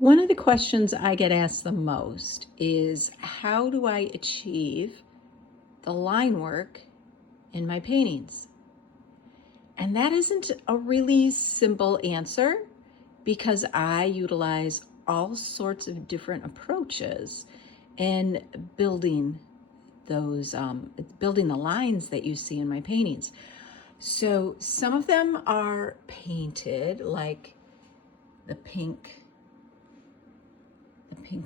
One of the questions I get asked the most is how do I achieve the line work in my paintings? And that isn't a really simple answer because I utilize all sorts of different approaches in building building the lines that you see in my paintings. So some of them are painted, like the pink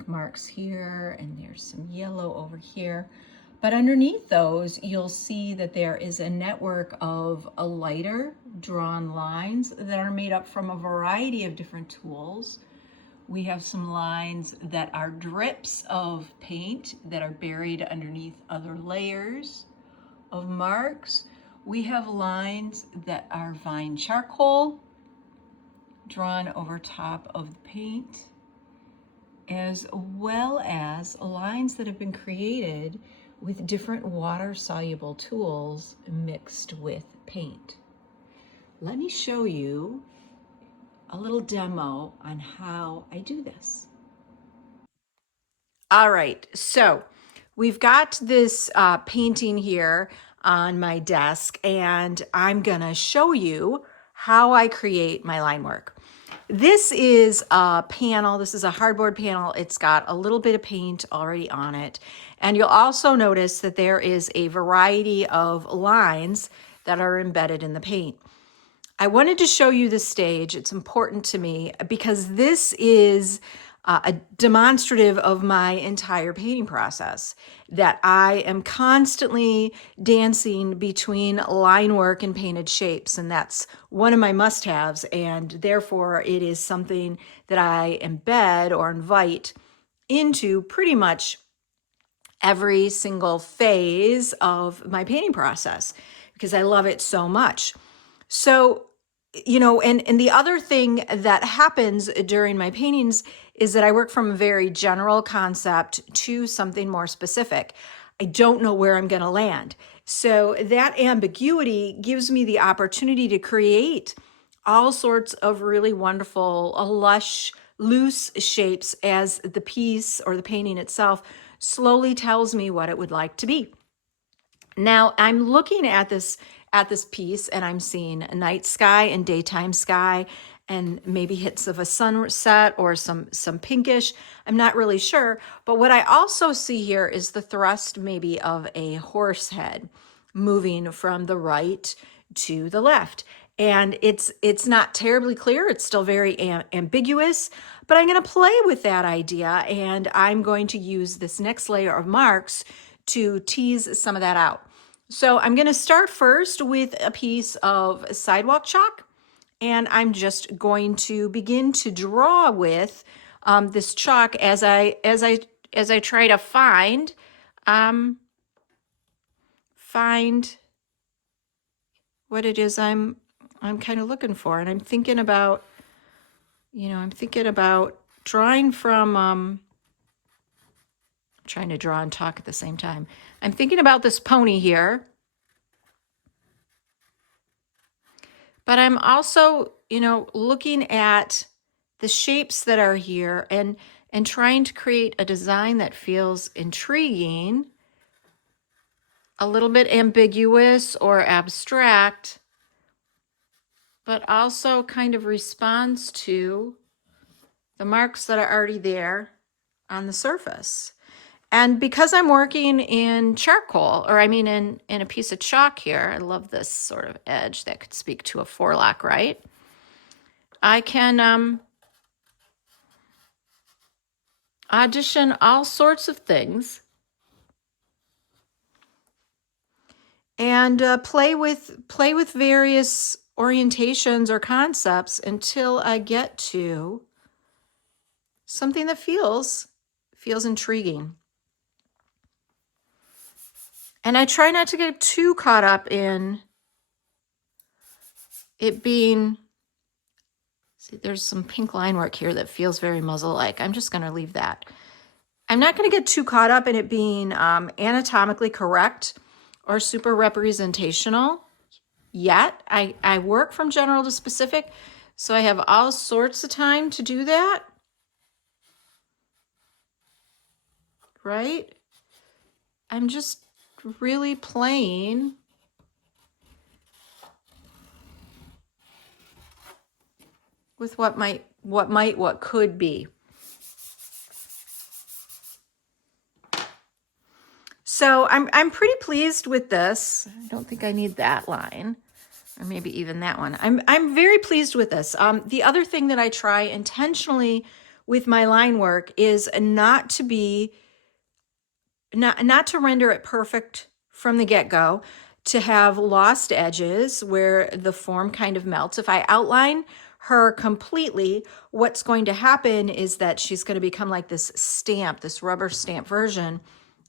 marks here, and there's some yellow over here. But underneath those, you'll see that there is a network of lighter drawn lines that are made up from a variety of different tools. We have some lines that are drips of paint that are buried underneath other layers of marks. We have lines that are vine charcoal drawn over top of the paint, as well as lines that have been created with different water-soluble tools mixed with paint. Let me show you a little demo on how I do this. All right, so we've got this painting here on my desk, and I'm gonna show you how I create my line work. This is a panel. This is a hardboard panel. It's got a little bit of paint already on it. And you'll also notice that there is a variety of lines that are embedded in the paint. I wanted to show you this stage. It's important to me because this is a demonstrative of my entire painting process, that I am constantly dancing between line work and painted shapes, and that's one of my must-haves, and therefore it is something that I embed or invite into pretty much every single phase of my painting process because I love it so much. So, and the other thing that happens during my paintings is that I work from a very general concept to something more specific. I don't know where I'm going to land. So that ambiguity gives me the opportunity to create all sorts of really wonderful, lush, loose shapes as the piece or the painting itself slowly tells me what it would like to be. Now I'm looking at this piece and I'm seeing a night sky and daytime sky and maybe hits of a sunset or some pinkish. I'm not really sure. But what I also see here is the thrust maybe of a horse head moving from the right to the left. And it's not terribly clear. It's still very ambiguous, but I'm going to play with that idea, and I'm going to use this next layer of marks to tease some of that out. So I'm going to start first with a piece of sidewalk chalk, and I'm just going to begin to draw with this chalk as I try to find what it is I'm kind of looking for. And I'm thinking about drawing from trying to draw and talk at the same time. I'm thinking about this pony here, but I'm also, looking at the shapes that are here and trying to create a design that feels intriguing, a little bit ambiguous or abstract, but also kind of responds to the marks that are already there on the surface. And because I'm working in charcoal, in a piece of chalk here, I love this sort of edge that could speak to a forelock, right? I can audition all sorts of things and play with various orientations or concepts until I get to something that feels intriguing. And I try not to get too caught up in it being, see, there's some pink line work here that feels very muzzle-like. I'm just going to leave that. I'm not going to get too caught up in it being anatomically correct or super representational yet. I work from general to specific, so I have all sorts of time to do that. right? I'm just really playing with what could be. So I'm pretty pleased with this. I don't think I need that line, or maybe even that one. I'm very pleased with this. The other thing that I try intentionally with my line work is not to render it perfect from the get-go, to have lost edges where the form kind of melts. If I outline her completely, what's going to happen is that she's going to become like this stamp, this rubber stamp version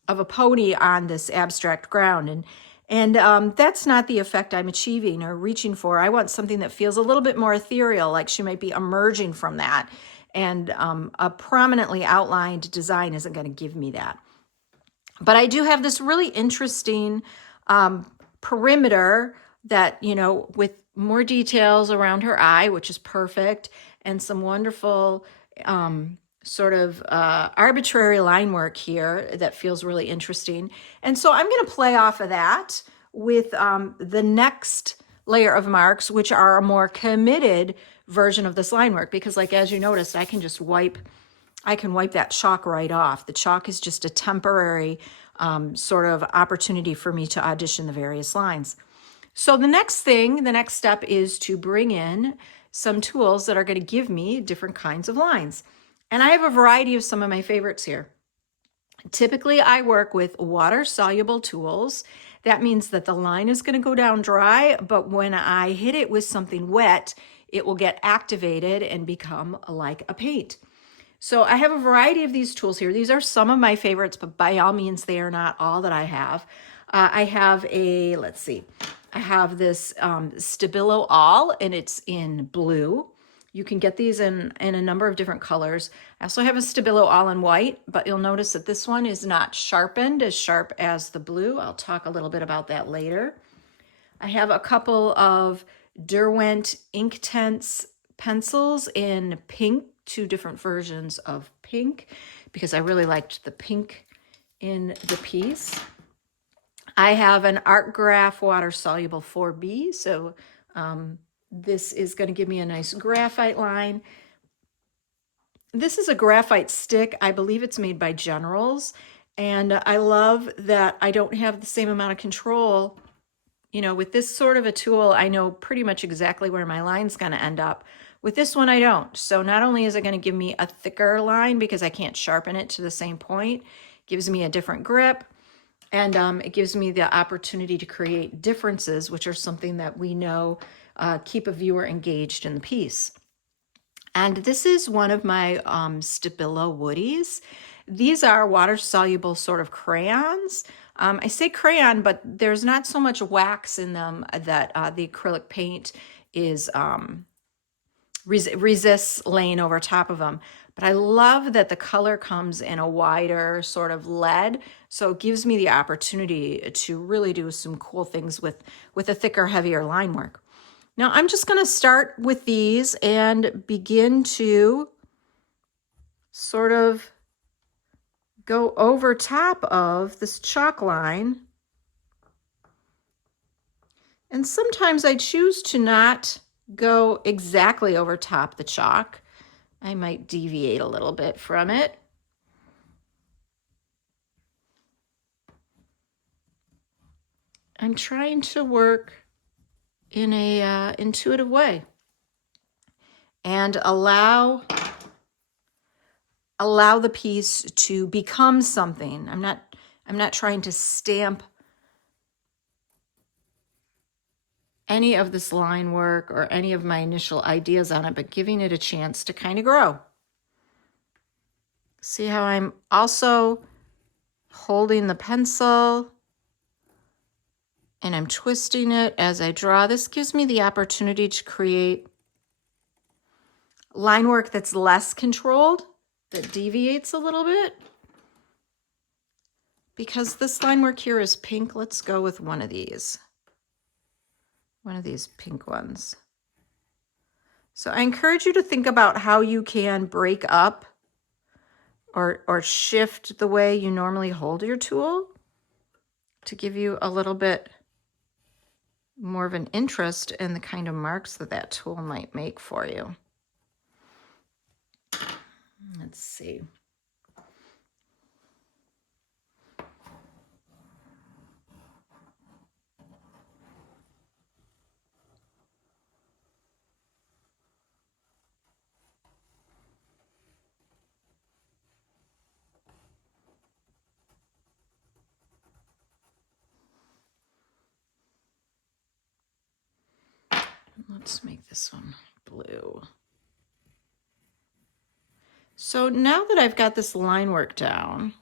of a pony on this abstract ground. And that's not the effect I'm achieving or reaching for. I want something that feels a little bit more ethereal, like she might be emerging from that. And a prominently outlined design isn't going to give me that. But I do have this really interesting perimeter that, with more details around her eye, which is perfect, and some wonderful sort of arbitrary line work here that feels really interesting. And so I'm going to play off of that with the next layer of marks, which are a more committed version of this line work, because like, as you noticed, I can wipe that chalk right off. The chalk is just a temporary sort of opportunity for me to audition the various lines. So the next step is to bring in some tools that are going to give me different kinds of lines. And I have a variety of some of my favorites here. Typically, I work with water-soluble tools. That means that the line is going to go down dry, but when I hit it with something wet, it will get activated and become like a paint. So I have a variety of these tools here. These are some of my favorites, but by all means, they are not all that I have. I have I have this Stabilo All, and it's in blue. You can get these in a number of different colors. I also have a Stabilo All in white, but you'll notice that this one is not sharpened as sharp as the blue. I'll talk a little bit about that later. I have a couple of Derwent Inktense pencils in pink, 2 different versions of pink, because I really liked the pink in the piece. I have an Art Graph Water Soluble 4B, so this is going to give me a nice graphite line. This is a graphite stick. I believe it's made by Generals, and I love that I don't have the same amount of control. With this sort of a tool, I know pretty much exactly where my line's going to end up. With this one, I don't. So not only is it going to give me a thicker line because I can't sharpen it to the same point, it gives me a different grip, and it gives me the opportunity to create differences, which are something that we know keep a viewer engaged in the piece. And this is one of my Stabilo Woodies. These are water-soluble sort of crayons. I say crayon, but there's not so much wax in them that the acrylic paint is resists laying over top of them. But I love that the color comes in a wider sort of lead, so it gives me the opportunity to really do some cool things with a thicker, heavier line work. Now I'm just going to start with these and begin to sort of go over top of this chalk line. And sometimes I choose to not go exactly over top the chalk. I might deviate a little bit from it. I'm trying to work in a intuitive way and allow the piece to become something. I'm not trying to stamp any of this line work or any of my initial ideas on it, but giving it a chance to kind of grow. See how I'm also holding the pencil and I'm twisting it as I draw. This gives me the opportunity to create line work that's less controlled, that deviates a little bit. Because this line work here is pink, let's go with one of these pink ones. So I encourage you to think about how you can break up or shift the way you normally hold your tool to give you a little bit more of an interest in the kind of marks that that tool might make for you. Let's see. Let's make this one blue. So now that I've got this line work down,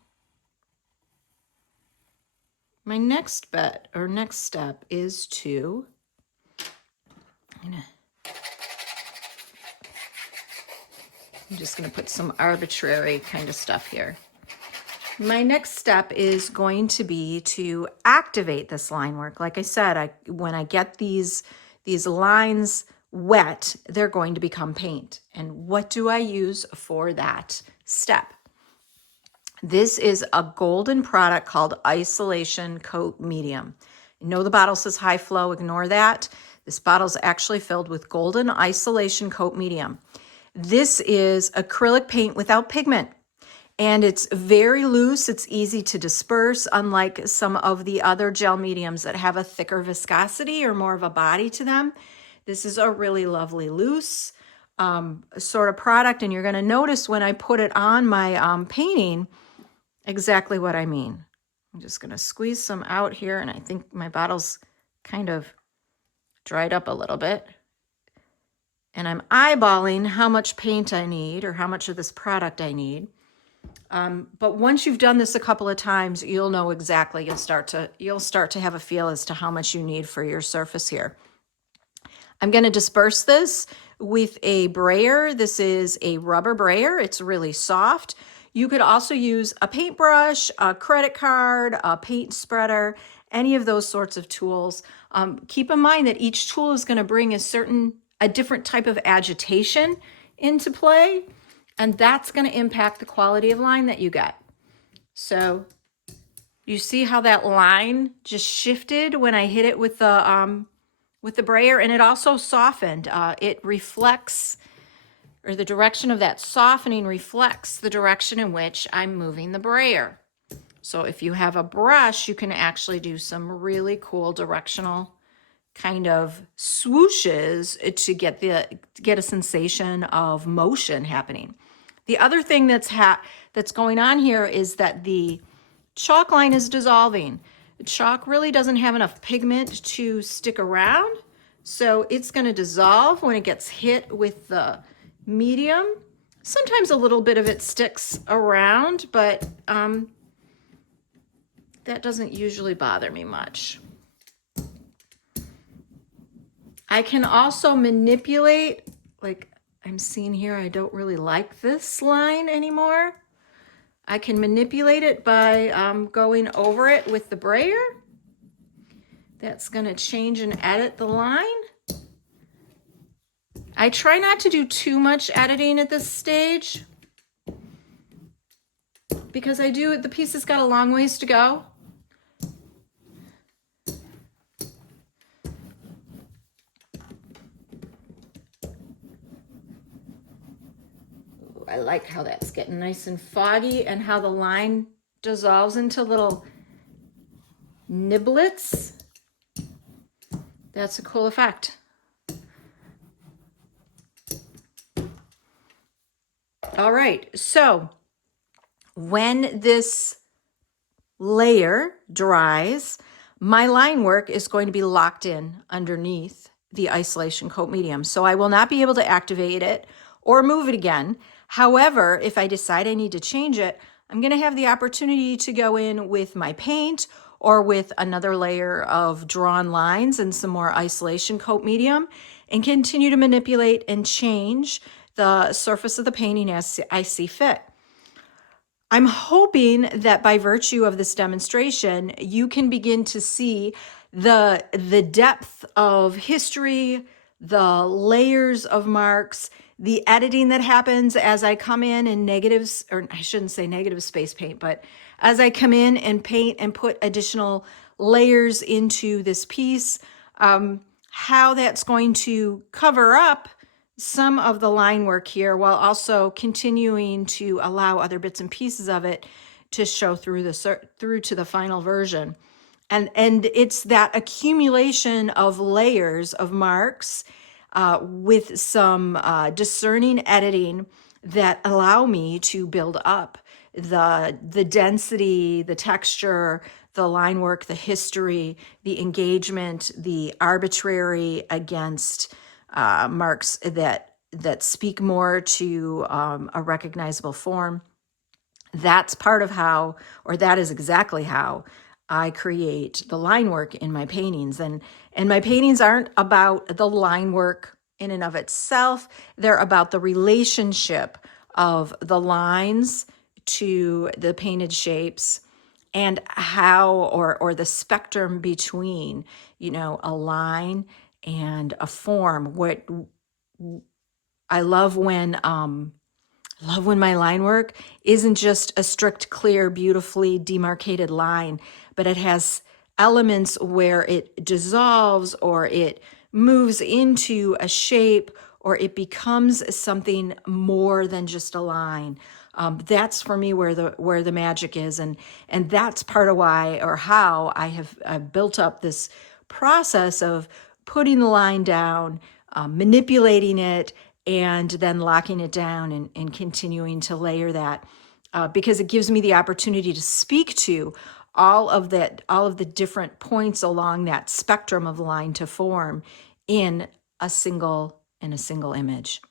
my next step is to, I'm just gonna put some arbitrary kind of stuff here. My next step is going to be to activate this line work. Like I said, when I get these lines wet, they're going to become paint. And what do I use for that step? This is a golden product called Isolation Coat Medium. You know the bottle says high flow, ignore that. This bottle is actually filled with golden Isolation Coat Medium. This is acrylic paint without pigment. And it's very loose. It's easy to disperse, unlike some of the other gel mediums that have a thicker viscosity or more of a body to them. This is a really lovely loose sort of product. And you're going to notice when I put it on my painting exactly what I mean. I'm just going to squeeze some out here. And I think my bottle's kind of dried up a little bit. And I'm eyeballing how much paint I need or how much of this product I need. But once you've done this a couple of times, you'll know exactly, you'll start to have a feel as to how much you need for your surface here. I'm going to disperse this with a brayer. This is a rubber brayer. It's really soft. You could also use a paintbrush, a credit card, a paint spreader, any of those sorts of tools. Keep in mind that each tool is going to bring a different type of agitation into play. And that's going to impact the quality of line that you get. So you see how that line just shifted when I hit it with the brayer, and it also softened. It reflects, or the direction of that softening reflects the direction in which I'm moving the brayer. So if you have a brush, you can actually do some really cool directional kind of swooshes to get a sensation of motion happening. The other thing that's going on here is that the chalk line is dissolving. The chalk really doesn't have enough pigment to stick around, so it's going to dissolve when it gets hit with the medium. Sometimes a little bit of it sticks around, but that doesn't usually bother me much. I can also manipulate, like I'm seeing here, I don't really like this line anymore. I can manipulate it by going over it with the brayer. That's going to change and edit the line. I try not to do too much editing at this stage because the piece has got a long ways to go. I like how that's getting nice and foggy and how the line dissolves into little niblets. That's a cool effect. All right, so when this layer dries, my line work is going to be locked in underneath the Isolation Coat Medium. So I will not be able to activate it or move it again. However, if I decide I need to change it, I'm going to have the opportunity to go in with my paint or with another layer of drawn lines and some more Isolation Coat Medium and continue to manipulate and change the surface of the painting as I see fit. I'm hoping that by virtue of this demonstration, you can begin to see the depth of history, the layers of marks, the editing that happens as I come in negatives, or I shouldn't say negative space paint, but as I come in and paint and put additional layers into this piece, how that's going to cover up some of the line work here while also continuing to allow other bits and pieces of it to show through to the final version. And it's that accumulation of layers of marks with some discerning editing that allow me to build up the density, the texture, the line work, the history, the engagement, the arbitrary against marks that speak more to a recognizable form. That's part of how, or that is exactly how I create the line work in my paintings. And my paintings aren't about the line work in and of itself. They're about the relationship of the lines to the painted shapes and how, or the spectrum between, a line and a form. What I love when my line work isn't just a strict, clear, beautifully demarcated line, but it has elements where it dissolves or it moves into a shape or it becomes something more than just a line. That's for me where the magic is, and that's part of why, or how I've built up this process of putting the line down, manipulating it, and then locking it down and continuing to layer that, because it gives me the opportunity to speak to all of the different points along that spectrum of line to form in a single image.